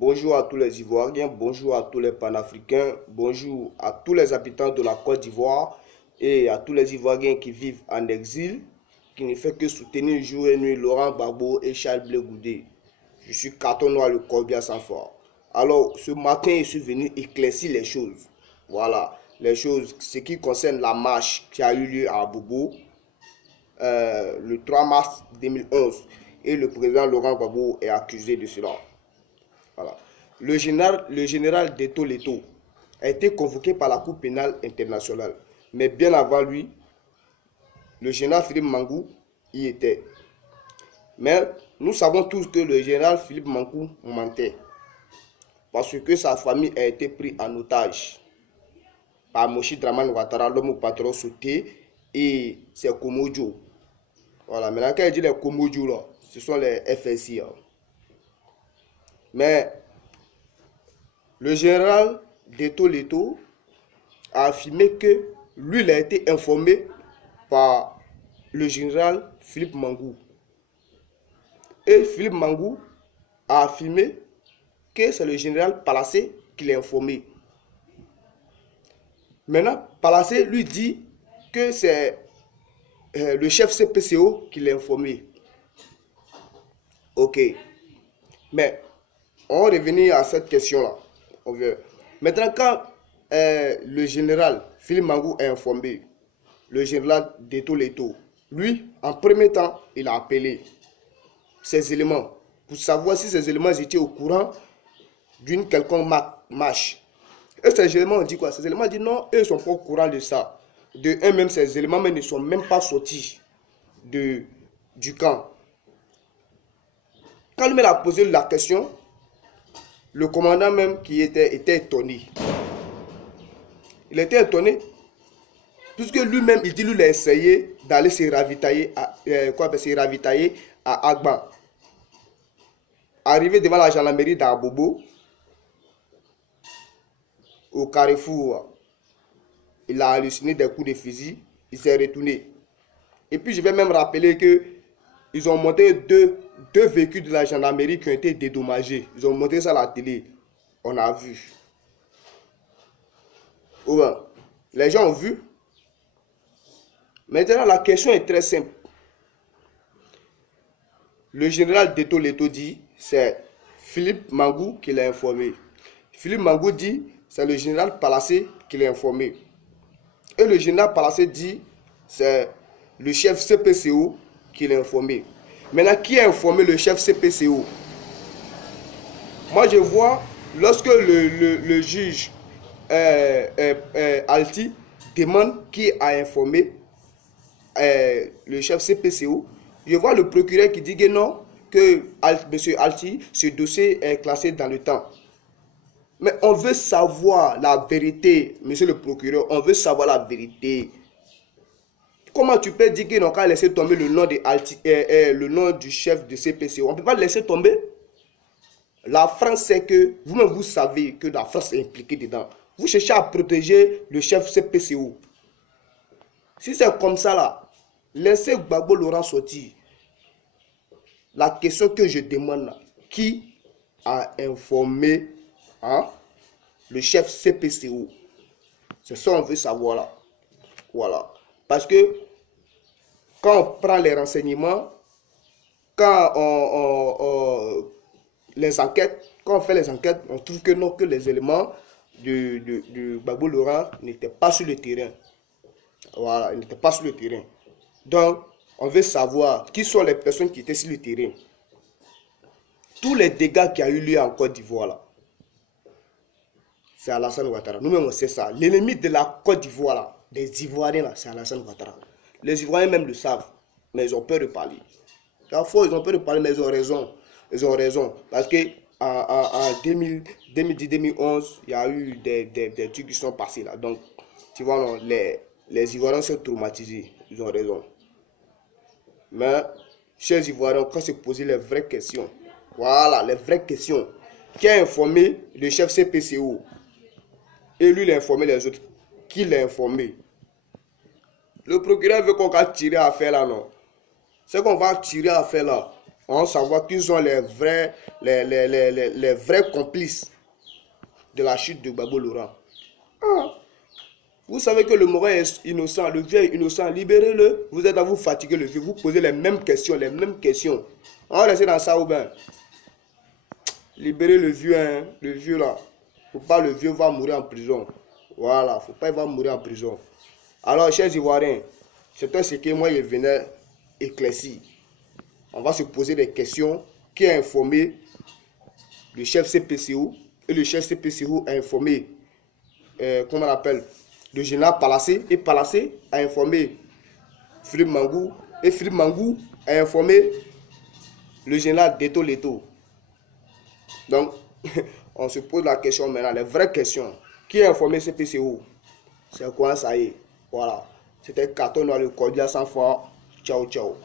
Bonjour à tous les Ivoiriens, bonjour à tous les Panafricains, bonjour à tous les habitants de la Côte d'Ivoire et à tous les Ivoiriens qui vivent en exil, qui ne fait que soutenir jour et nuit Laurent Gbagbo et Charles Blé Goudé. Je suis Carton Noir, le Corbia sans fort. Alors, ce matin, je suis venu éclaircir les choses. Voilà, les choses, ce qui concerne la marche qui a eu lieu à Bobo le 3 mars 2011. Et le président Laurent Gbagbo est accusé de cela. Voilà. Le général Deto Leto a été convoqué par la Cour pénale internationale. Mais bien avant lui, le général Philippe Mangou y était. Mais nous savons tous que le général Philippe Mangou mentait. Parce que sa famille a été prise en otage par Moshi Draman Ouattara, l'homme au patron sauté, et ses Komodjo. Voilà, maintenant quand il dit les Komodjo, là, ce sont les FSI. Mais le général Deto Leto a affirmé que lui, il a été informé par le général Philippe Mangou. Et Philippe Mangou a affirmé que c'est le général Palacé qui l'a informé. Maintenant, Palacé lui dit que c'est le chef CPCO qui l'a informé. Ok. Mais on va revenir à cette question-là. Maintenant, quand le général Philippe Mangou est informé, le général Deto Leto, lui, en premier temps, il a appelé ces éléments pour savoir si ces éléments étaient au courant d'une quelconque marche. Et ces éléments ont dit quoi? Ces éléments ont dit non, eux ne sont pas au courant de ça. De eux-mêmes, ces éléments mais ne sont même pas sortis du camp. Quand lui a posé la question, le commandant même qui était étonné. Il était étonné puisque lui-même, il dit lui, il a essayé d'aller se ravitailler à Agba. Arrivé devant la gendarmerie d'Abobo, au carrefour, il a halluciné des coups de fusil, il s'est retourné. Et puis je vais même rappeler que ils ont monté deux véhicules de la gendarmerie qui ont été dédommagés. Ils ont montré ça à la télé. On a vu. Ouais. Les gens ont vu. Maintenant, la question est très simple. Le général Deto Leto dit, c'est Philippe Mangou qui l'a informé. Philippe Mangou dit, c'est le général Palacé qui l'a informé. Et le général Palacé dit, c'est le chef CPCO qui l'a informé. Maintenant, qui a informé le chef CPCO? Moi, je vois, lorsque le juge Alti demande qui a informé le chef CPCO, je vois le procureur qui dit que non, que M. Alti, ce dossier est classé dans le temps. Mais on veut savoir la vérité, monsieur le procureur, on veut savoir la vérité. Comment tu peux dire qu'ils n'ont qu'à laisser tomber le nom, le nom du chef de CPCO? On ne peut pas le laisser tomber. La France sait que, vous-même vous savez que la France est impliquée dedans. Vous cherchez à protéger le chef CPCO. Si c'est comme ça là, laissez Gbagbo Laurent sortir. La question que je demande là, qui a informé le chef CPCO? C'est ça qu'on veut savoir là. Voilà. Parce que quand on prend les renseignements, quand les enquêtes, quand on fait les enquêtes, on trouve que non, que les éléments de Gbagbo Laurent n'étaient pas sur le terrain. Voilà, ils n'étaient pas sur le terrain. Donc, on veut savoir qui sont les personnes qui étaient sur le terrain. Tous les dégâts qui ont eu lieu en Côte d'Ivoire là, c'est Alassane Ouattara. Nous-mêmes, on sait ça. L'ennemi de la Côte d'Ivoire là, des Ivoiriens là, c'est Alassane Ouattara. Les Ivoiriens même le savent, mais ils ont peur de parler. Parfois, ils ont peur de parler, mais ils ont raison. Ils ont raison. Parce que en 2010-2011, il y a eu des trucs qui sont passés là. Donc, tu vois, non, les Ivoiriens sont traumatisés. Ils ont raison. Mais, chers Ivoiriens, quand se poser les vraies questions, voilà, les vraies questions. Qui a informé le chef CPCO? Et lui, il a informé les autres. Qui l'a informé? Le procureur veut qu'on va tirer à faire là, non? C'est qu'on va tirer à faire là. On savoir qu'ils sont les vrais complices de la chute de Gbagbo Laurent. Ah. Vous savez que le Morin est innocent, le vieux est innocent, libérez-le. Vous êtes à vous fatiguer le vieux, vous posez les mêmes questions, On va rester dans ça ou bien. Libérez le vieux, hein, le vieux là. Faut pas le vieux va mourir en prison. Voilà, faut pas il va mourir en prison. Alors, chers Ivoiriens, c'est ce que moi je venais éclaircir. On va se poser des questions. Qui a informé le chef CPCO? Et le chef CPCO a informé, comment on appelle, le général Palacé. Et Palacé a informé Philippe Mangou. Et Philippe Mangou a informé le général Deto Leto. Donc, on se pose la question maintenant, les vraies questions. Qui a informé CPCO? C'est quoi ça y est? Voilà. C'était Carton Noir, le cordial sans foi. Ciao, ciao.